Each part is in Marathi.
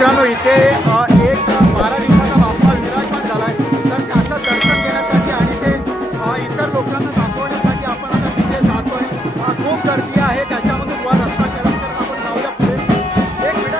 मित्रांनो इथे एक 12 दिवसाचा बाप्पा विराजमान झालाय, तर त्याचं दर्शन घेण्यासाठी आणि ते इतर लोकांना दाखवण्यासाठी आपण आता तिथे जातोय. खूप गर्दी आहे, त्याच्यामधून वर रस्ता केला तर आपण जाऊया पुढे. एक मिनिट.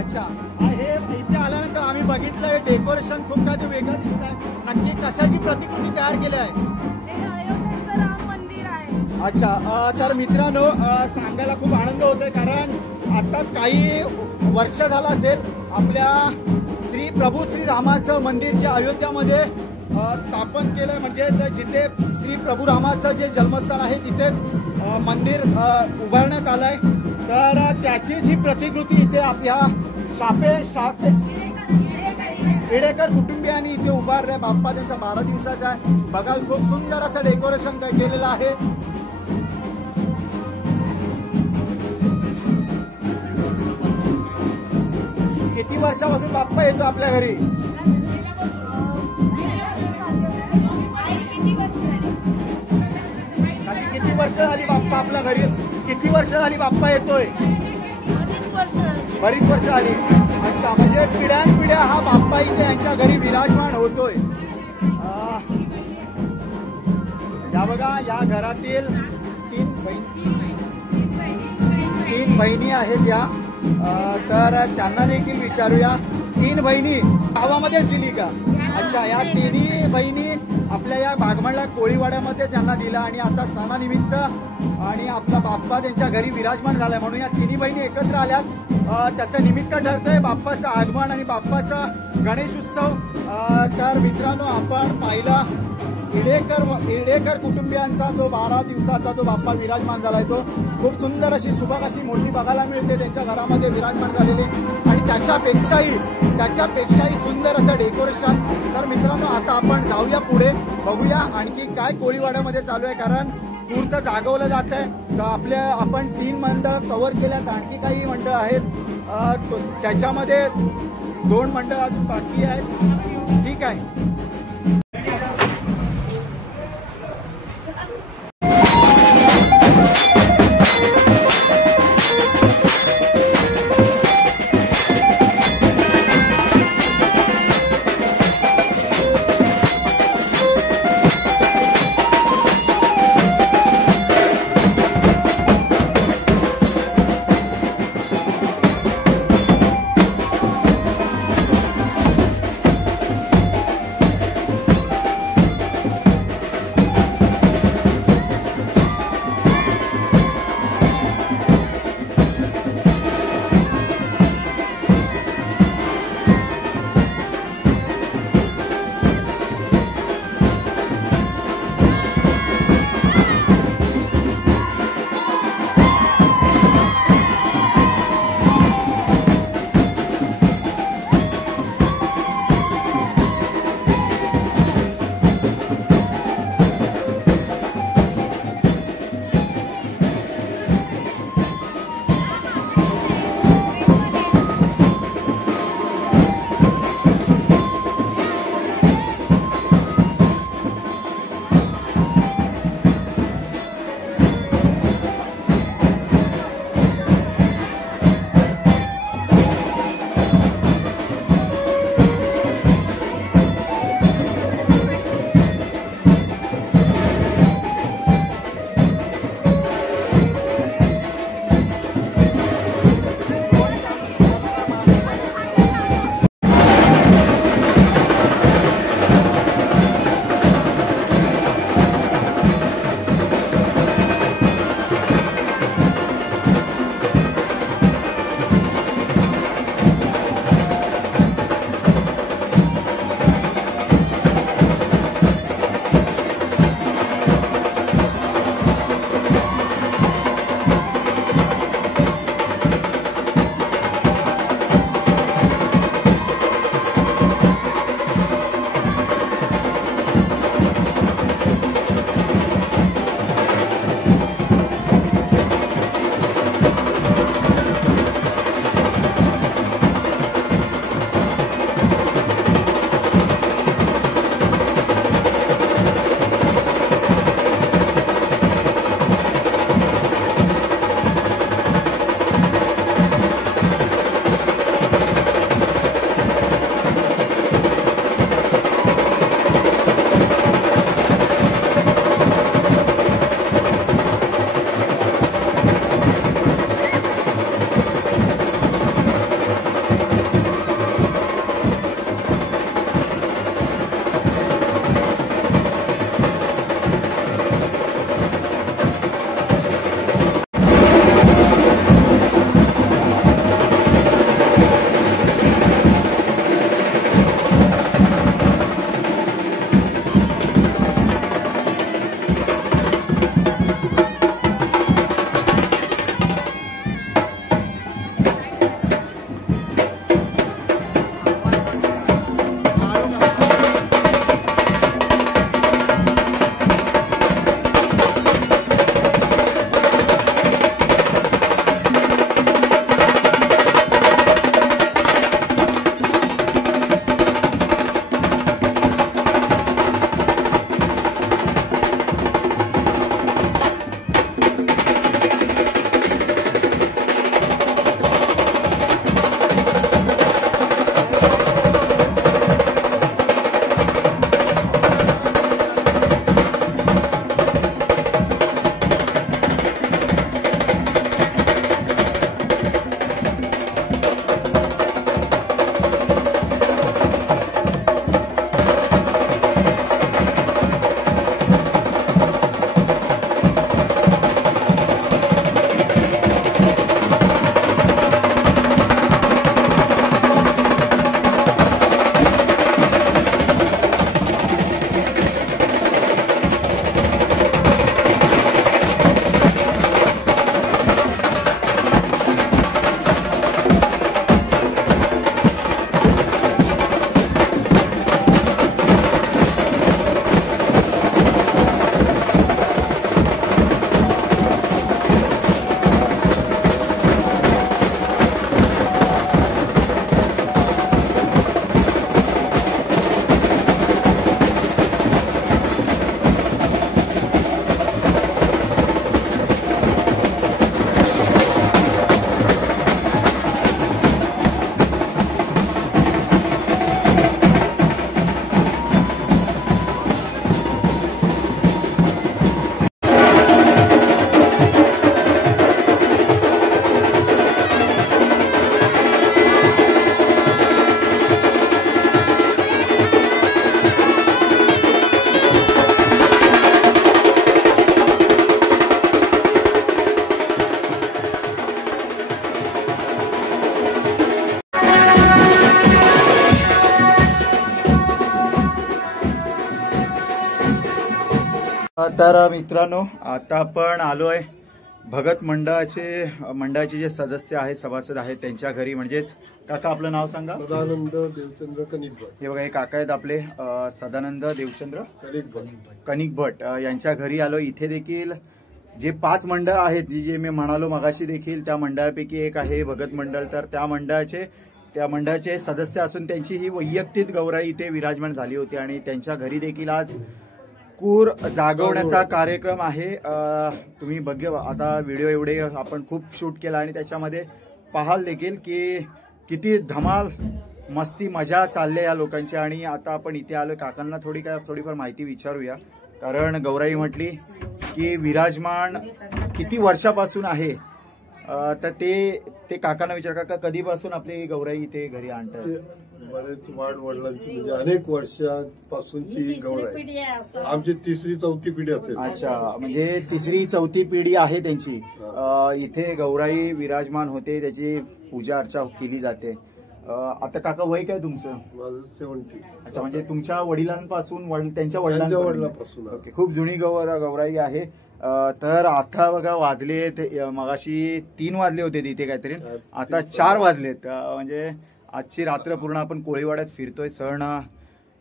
अच्छा, हे इथे आल्यानंतर आम्ही बघितलंय डेकोरेशन खूप काही वेगळं दिसत आहे. नक्की कशाची प्रतिकृती तयार केली आहे? राम मंदिर आहे. अच्छा, तर मित्रांनो सांगायला खूप आनंद होतोय, कारण आताच काही वर्ष झालं असेल आपल्या प्रभू श्री रामाचं मंदिर जे अयोध्यामध्ये स्थापन केलंय, म्हणजे जिथे श्री प्रभू रामाचं जे जन्मस्थान आहे तिथेच मंदिर उभारण्यात आलंय. तर त्याचीच ही प्रतिकृती इथे आपल्या इडेकर कुटुंबियांनी इथे उभारलंय. बाप्पा त्यांचा 12 दिवसाचा आहे. बघाल खूप सुंदर असं डेकोरेशन केलेलं आहे. किती वर्षापासून बाप्पा येतो आपल्या घरी? किती वर्ष झाली बाप्पा आपल्या घरी? किती वर्ष झाली बाप्पा येतोय? बरीच वर्ष झाली. अच्छा, म्हणजे पिढ्यानपिढ्या हा बाप्पा इथे यांच्या घरी विराजमान होतोय. या बघा, या घरातील तीन बहिणी आहेत या. तर त्यांना देखील विचारूया. 3 बहिणी गावामध्येच दिली का? अच्छा, या तिन्ही बहिणी आपल्या या बागमळला कोळीवाड्यामध्ये त्यांना दिला आणि आता सणानिमित्त आणि आपला बाप्पा त्यांच्या घरी विराजमान झालाय म्हणून या तिन्ही बहिणी एकत्र आल्यात. त्याचं निमित्त ठरतंय बाप्पाचं आगमन आणि बाप्पाचा गणेश उत्सव. तर मित्रांनो, आपण पाहिला इडेकर कुटुंबियांचा जो 12 दिवसाचा जो बाप्पा विराजमान झालाय तो खूप सुंदर अशी सुबक अशी मूर्ती बघायला मिळते त्यांच्या घरामध्ये विराजमान झालेली, आणि त्याच्यापेक्षाही सुंदर असं डेकोरेशन. तर मित्रांनो, आता आपण जाऊया पुढे, बघूया आणखी काय कोळीवाड्यामध्ये चालू आहे, कारण पूर्त जागवलं जात आहे. तर आपण 3 मंडळ कव्हर केल्यात, आणखी काही मंडळ आहेत त्याच्यामध्ये 2 मंडळ अजून बाकी आहेत. ठीक आहे. तर मित्रांनो, आता आपण आलोय भगत मंडळाचे जे सदस्य आहेत, सभासद आहेत त्यांच्या घरी. म्हणजेच काका आपलं नाव सांगा. सदानंद देवचंद्र कनिक भट. हे बघा, हे काका आहेत आपले सदानंद देवचंद्र कनिक भट यांच्या घरी आलो. इथे देखील जे 5 मंडळ आहेत, जे मी म्हणालो मगाशी देखील, त्या मंडळापैकी एक आहे भगत मंडळ. तर त्या मंडळाचे सदस्य असून त्यांची ही वैयक्तिक गौराई इथे विराजमान झाली होती आणि त्यांच्या घरी देखील आज कूर जागवण्याचा कार्यक्रम आहे. तुम्ही बघा, आता व्हिडिओ एवढे आपण खूप शूट केला आणि त्याच्यामध्ये पाहाल देखील की किती धमाल मस्ती मजा चालले या लोकांची. आणि आता आपण इथे आलो, काकांना थोडीफार माहिती विचारूया. कारण गौराई म्हटली की विराजमान किती वर्षापासून आहे, तर ते काकांना विचार. काका, कधीपासून आपली गौराई इथे घरी आणतात? बरेच वडिलांची, म्हणजे अनेक वर्षापासूनची गौराई. आमची 3री-4थी पिढी असेल. अच्छा, म्हणजे 3री-4थी पिढी आहे त्यांची. इथे गौराई विराजमान होते, त्याची पूजा अर्चा केली जाते. आता काका, वय काय तुमचं? माझं 70. अच्छा, म्हणजे तुमच्या वडिलांपासून त्यांच्या वडिलांपासून. ओके, खूप जुनी गौराई आहे. तर आता बघा, वाजले मगाशी 3 वाजले होते तिथे काहीतरी, आता 4 वाजलेत. म्हणजे आजची रात्र पूर्ण आपण कोळीवाड्यात फिरतोय. सण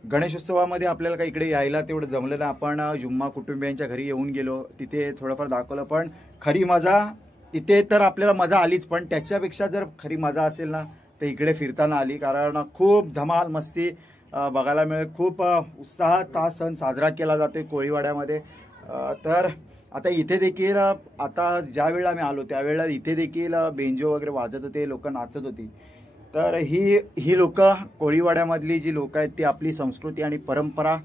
गणेशोत्सवामध्ये आपल्याला काही इकडे यायला तेवढं जमलं नाही. आपण जुम्मा कुटुंबियांच्या घरी येऊन गेलो, तिथे थोडंफार दाखवलं. पण खरी मजा तिथे तर आपल्याला मजा आलीच, पण त्याच्यापेक्षा जर खरी मजा असेल ना तर इकडे फिरताना आली. कारण खूप धमाल मस्ती बघायला मिळेल. खूप उत्साहात हा सण साजरा केला जातोय कोळीवाड्यामध्ये. तर आता इथे देखील, आता ज्या वेळेला आम्ही आलो त्यावेळेला इथे देखील बेंजो वगैरे वाजत होते, लोक नाचत होती. तर ही लोक, कोळीवाड्यामधली जी लोक आहेत, ती आपली संस्कृती आणि परंपरा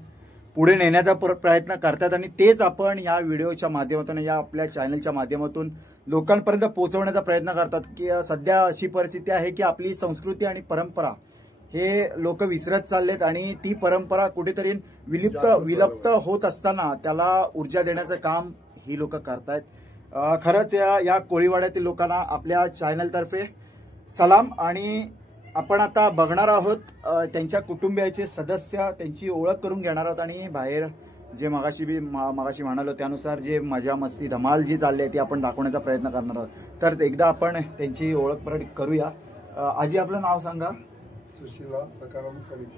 पुढे नेण्याचा प्रयत्न करतात. आणि तेच आपण या व्हिडिओच्या माध्यमातून, या आपल्या चॅनलच्या माध्यमातून लोकांपर्यंत पोहोचवण्याचा प्रयत्न करतात. की सध्या अशी परिस्थिती आहे की आपली संस्कृती आणि परंपरा हे लोक विसरत चाललेत आणि ती परंपरा कुठेतरी विलुप्त होत असताना त्याला ऊर्जा देण्याचं काम ही लोक करतायत. खरंच या कोळीवाड्यातील लोकांना आपल्या चॅनलतर्फे सलाम. आणि आपण आता बघणार आहोत त्यांच्या कुटुंबियाचे सदस्य, त्यांची ओळख करून घेणार आहोत. आणि बाहेर जे मगाशी म्हणालो त्यानुसार जे मजा मस्ती धमाल जी चालली आहे ती आपण दाखवण्याचा प्रयत्न करणार आहोत. तर एकदा आपण त्यांची ओळख परत करूया. आजी, आपलं नाव सांगा. सुशीला सकाराम कनिक.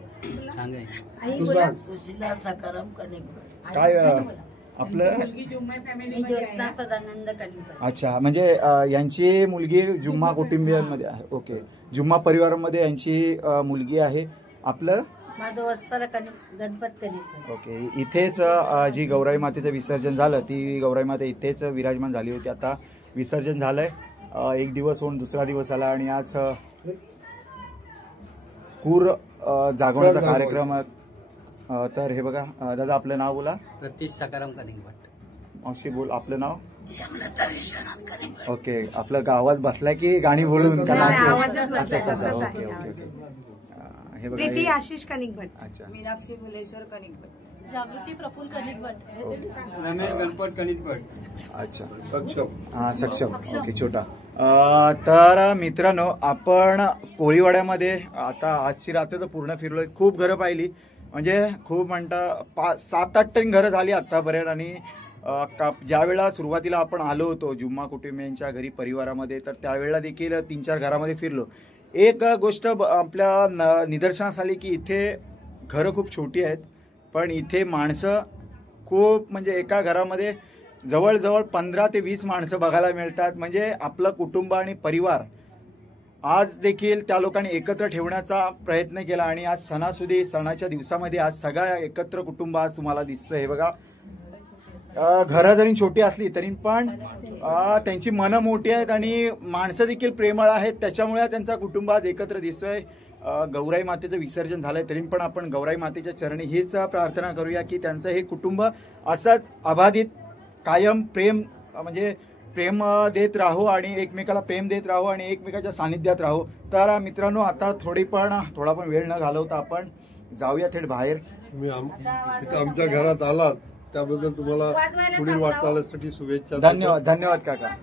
सुशीला सकाराम कनिक. काय आपलं? सदानंद कनिक. अच्छा, म्हणजे यांची मुलगी जुम्मा कुटुंबियांमध्ये आहे. ओके, जुम्मा परिवारामध्ये यांची मुलगी आहे. आपलं? माझं वत्सल गणपत कनिक. ओके, इथेच जी गौराई मातेचं विसर्जन झालं, ती गौराई माता इथेच विराजमान झाली होती. आता विसर्जन झालंय, 1 दिवस होऊन 2रा दिवस आला आणि आज कूर जागवण्याचा कार्यक्रम. तर हे बघा, दादा आपलं नाव बोला. प्रतीश सकाराम कनिक भट. मावशी बोल, आपलं नाव? विश्वनाथ कनिक भट. ओके, आपलं गावात बसलाय की गाणी बोलून? आवाजच अच्छा, बसलाय. Okay okay okay. हे बघा, प्रीती आशिष कनिक भट. अच्छा, मीनाक्षी फुलेश्वर कनिक भट. जागृती प्रफुल्ल कनिक भट. रमेश गणपत कनिक भट. अच्छा, सक्षम. सक्षम. ओके, छोटा. तर मित्रांनो, आपण कोळीवाड्यामध्ये आता आजची रात्र तर पूर्ण फिरलोय. खूप घरं पाहिली, म्हणजे खूप म्हणता 7-8 घरं झाली आतापर्यंत. आणि ज्या वेळेला सुरुवातीला आपण आलो होतो जुम्मा कुटुंबियांच्या घरी परिवारामध्ये, तर त्यावेळेला देखील 3-4 घरामध्ये फिरलो. एक गोष्ट आपल्या निदर्शनास आली की इथे घरं खूप छोटी आहेत, पण इथे माणसं खूप, म्हणजे एका घरामध्ये जवळजवळ 15 ते 20 माणसं बघायला मिळतात. म्हणजे आपलं कुटुंब आणि परिवार आज देखील त्या लोकांनी एकत्र ठेवण्याचा प्रयत्न केला. आणि आज सणाच्या दिवसामध्ये आज सगळा एकत्र कुटुंब आज तुम्हाला दिसतोय. हे बघा, घरं जरी छोटी असली तरी पण त्यांची मनं मोठी आहेत आणि माणसं देखील प्रेमळ आहेत. त्याच्यामुळे त्यांचा कुटुंब आज एकत्र दिसतोय. गौराई मातेचं विसर्जन झालंय तरी पण आपण गौराई मातेच्या चरणी हीच प्रार्थना करूया की त्यांचं हे कुटुंब असंच अबाधित कायम प्रेम देत राहू आणि एकमेकाला प्रेम देत राहू आणि एकमेकाच्या सानिध्यात राहू. तर मित्रांनो, आता थोडा पण वेळ न घालवता आपण जाऊया थेट बाहेर. तुम्ही आमच्या घरात आलात त्याबद्दल तुम्हाला पुढील वाटचालीसाठी शुभेच्छा. धन्यवाद काका.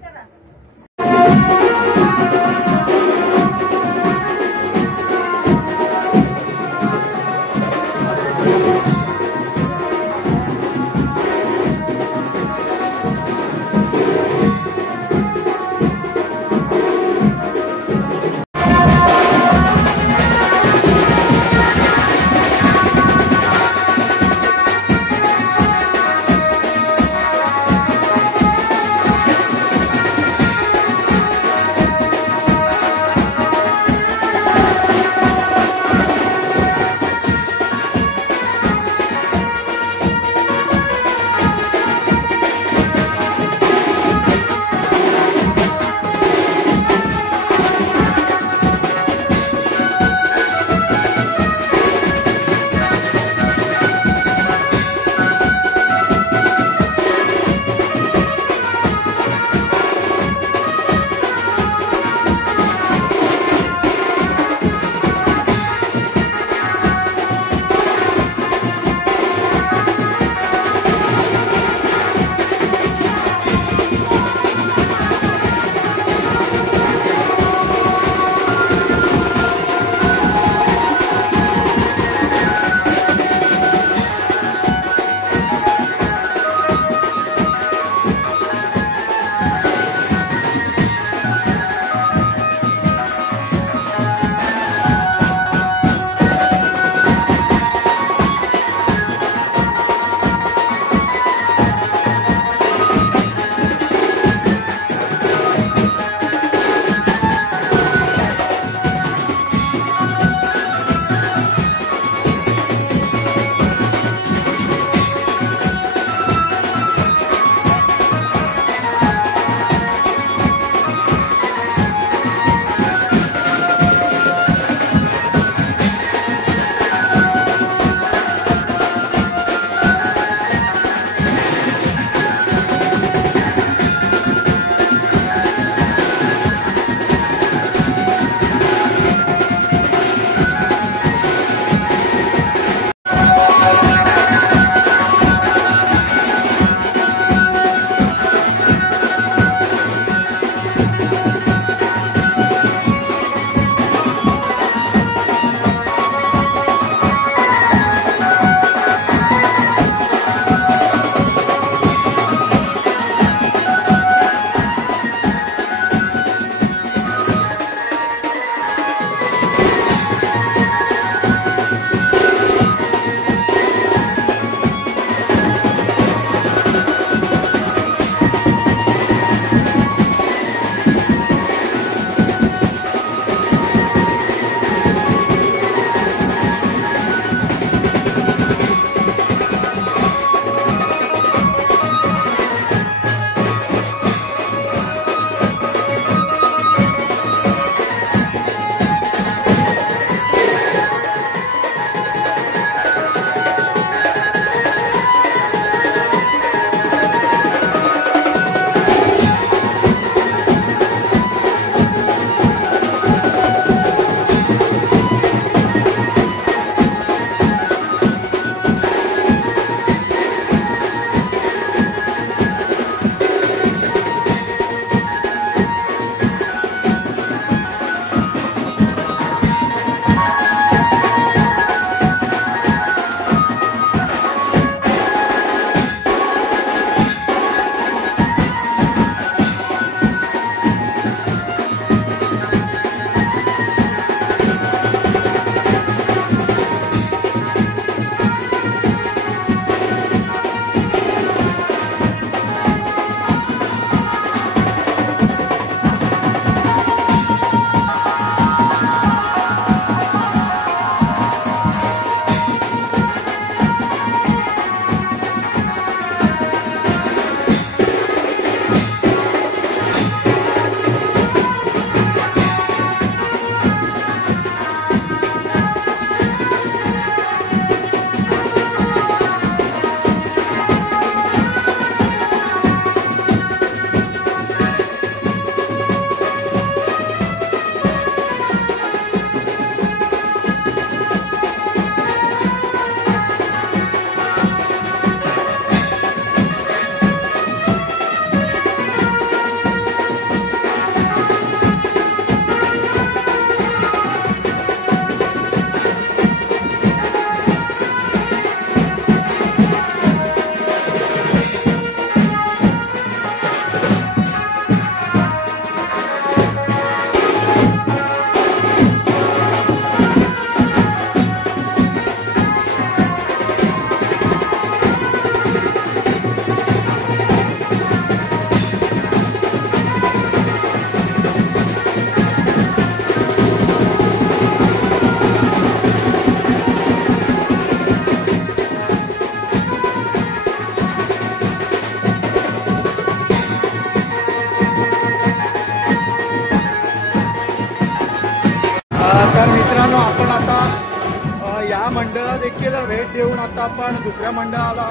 देऊन आता आपण दुसऱ्या मंडळाला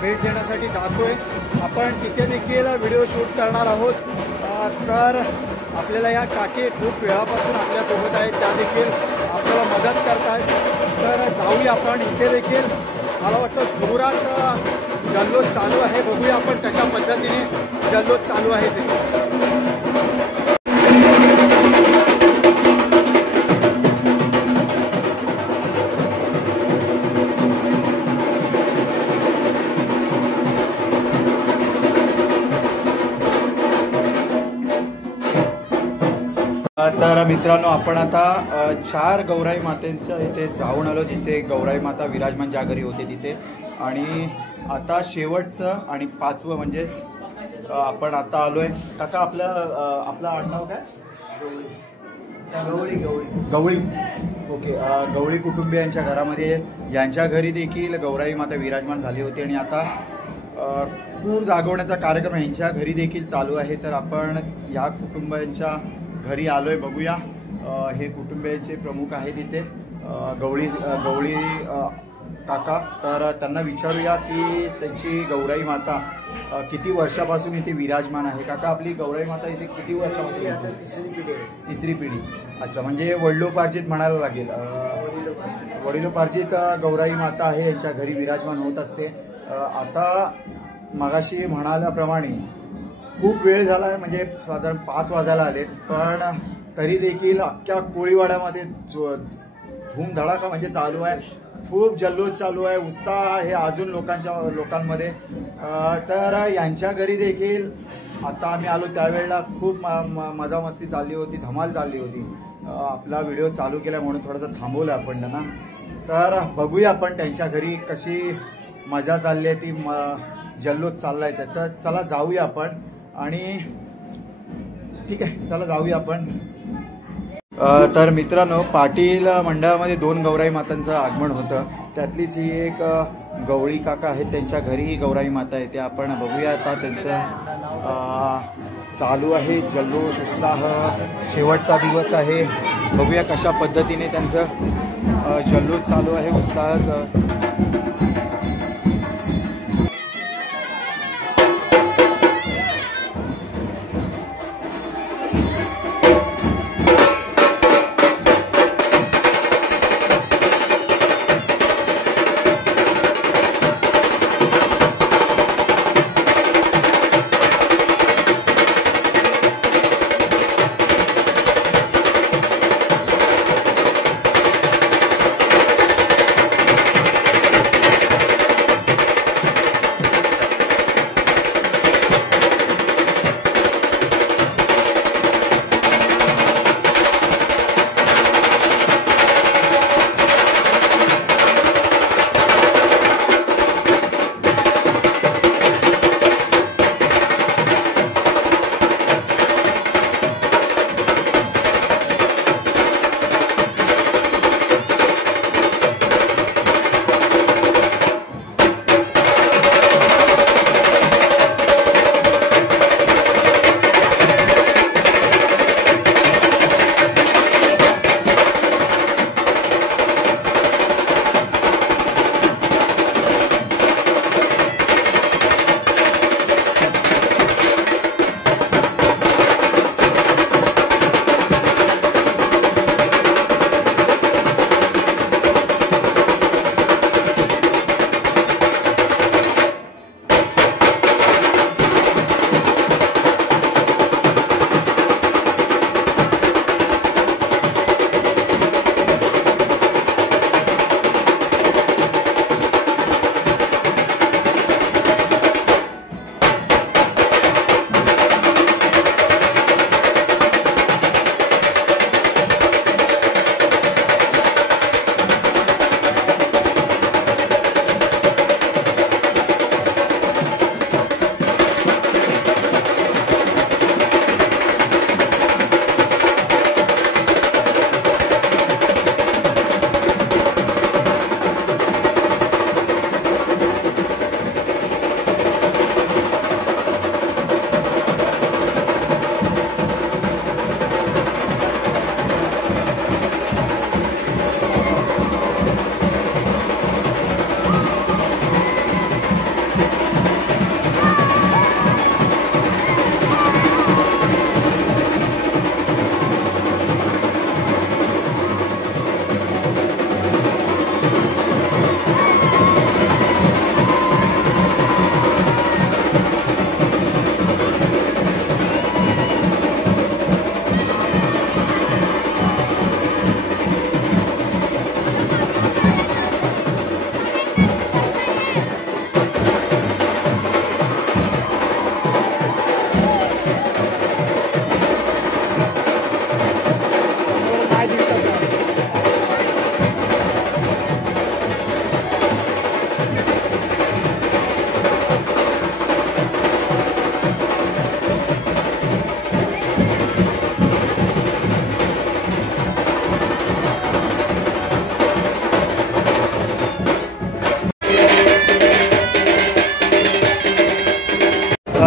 भेट देण्यासाठी जातोय. आपण तिथे देखील व्हिडिओ शूट करणार आहोत. तर आपल्याला या काकी खूप वेळापासून आपल्यासोबत आहेत, त्या देखील आपल्याला मदत करतायत. तर जाऊया आपण. इथे देखील मला वाटतं जोरात जल्लोष चालू आहे. बघूया आपण कशा पद्धतीने जल्लोष चालू आहे ते. तर मित्रांनो, आपण आता 4 गौराई मातेंच्या इथे जाऊन आलो, जिथे गौराई माता विराजमान ज्या घरी होते तिथे. आणि आता शेवटचं आणि 5वं म्हणजेच आपण आता आलोय. काका आपलं आडनाव काय? गवळी. ओके. गवळी कुटुंबियांच्या घरामध्ये यांच्या घरी देखील गौराई माता विराजमान झाली होती आणि आता पूर जागवण्याचा कार्यक्रम यांच्या घरी देखील चालू आहे. तर आपण या कुटुंबांच्या घरी आलोय. बघूया. हे कुटुंबियांचे प्रमुख आहेत इथे, गवळी काका. तर त्यांना विचारूया की त्यांची गौराई माता किती वर्षापासून इथे विराजमान आहे. काका, आपली गौराई माता इथे किती वर्षापासून? आता तिसरी पिढी. अच्छा, म्हणजे वडिलोपार्जित म्हणायला लागेल. वडिलोपार्जित गौराई माता आहे, यांच्या घरी विराजमान होत असते. आता मगाशी म्हणाल्याप्रमाणे खूप वेळ झाला आहे, म्हणजे साधारण 5 वाजायला आलेत, पण तरी देखील अख्ख्या कोळीवाड्यामध्ये धूमधडाका म्हणजे चालू आहे. खूप जल्लोष चालू आहे, उत्साह आहे अजून लोकांमध्ये. तर यांच्या घरी देखील आता आम्ही आलो त्यावेळेला खूप मजा मस्ती चालली होती, धमाल चालली होती. आपला व्हिडिओ चालू केला म्हणून थोडंसं थांबवलं आपण त्यांना. तर बघूया आपण त्यांच्या घरी कशी मजा चालली आहे, ती जल्लोष चाललाय त्याचा. चला जाऊया आपण. आणि ठीक आहे, चला जाऊया आपण. तर मित्रांनो, पाटील मंडळामध्ये 2 गौराई मातांचं आगमन होतं. त्यातलीच ही एक गवळी काका आहेत, त्यांच्या घरी गौराई माता आहे. ते आपण बघूया. आता त्यांचं चालू आहे जल्लोष, उत्साह. शेवटचा दिवस आहे. बघूया कशा पद्धतीने त्यांचं जल्लोष चालू आहे, उत्साह.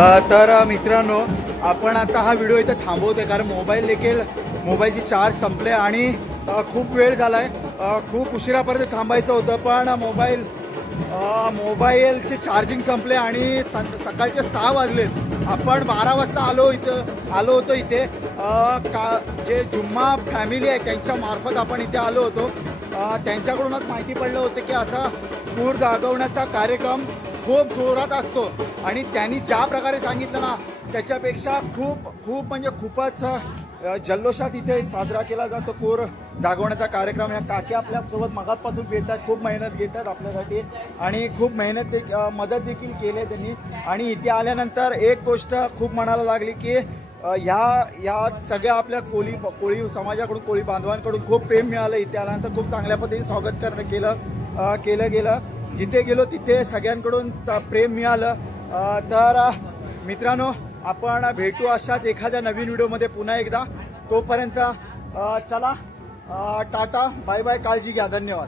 तर मित्रांनो, आपण आता हा व्हिडिओ इथे थांबवतोय कारण मोबाईलची चार्ज संपले आणि खूप वेळ झालाय. खूप उशिरापर्यंत थांबायचं होतं पण मोबाईलचे चार्जिंग संपले आणि सकाळचे 6 वाजले. आपण 12 वाजता आलो होतो इथे. जे जुम्मा फॅमिली आहे त्यांच्या मार्फत आपण इथे आलो होतो. त्यांच्याकडूनच माहिती पडलं होतं की असा पूर जागवण्याचा कार्यक्रम खूप जोरात असतो आणि त्यांनी ज्या प्रकारे सांगितलं ना त्याच्यापेक्षा खूप म्हणजे खूपच जल्लोषात इथे साजरा केला जातो पूर जागवण्याचा कार्यक्रम. ह्या काकी आपल्यासोबत मगातपासून भेटतात, खूप मेहनत घेतात आपल्यासाठी आणि खूप मदत देखील केली त्यांनी. आणि इथे आल्यानंतर एक गोष्ट खूप मनाला लागली की ह्या सगळ्या आपल्या कोळी समाजाकडून, कोळी बांधवांकडून खूप प्रेम मिळालं. इथे आल्यानंतर खूप चांगल्या पद्धतीने स्वागत केलं गेलं. जिथे गेलो तिथे सगळ्यांकडून प्रेम मिळालं. तर मित्रांनो, आपण भेटू अशाच एखाद्या नवीन व्हिडिओमध्ये पुन्हा एकदा. तोपर्यंत चला, टाटा, बाय बाय, काळजी घ्या, धन्यवाद.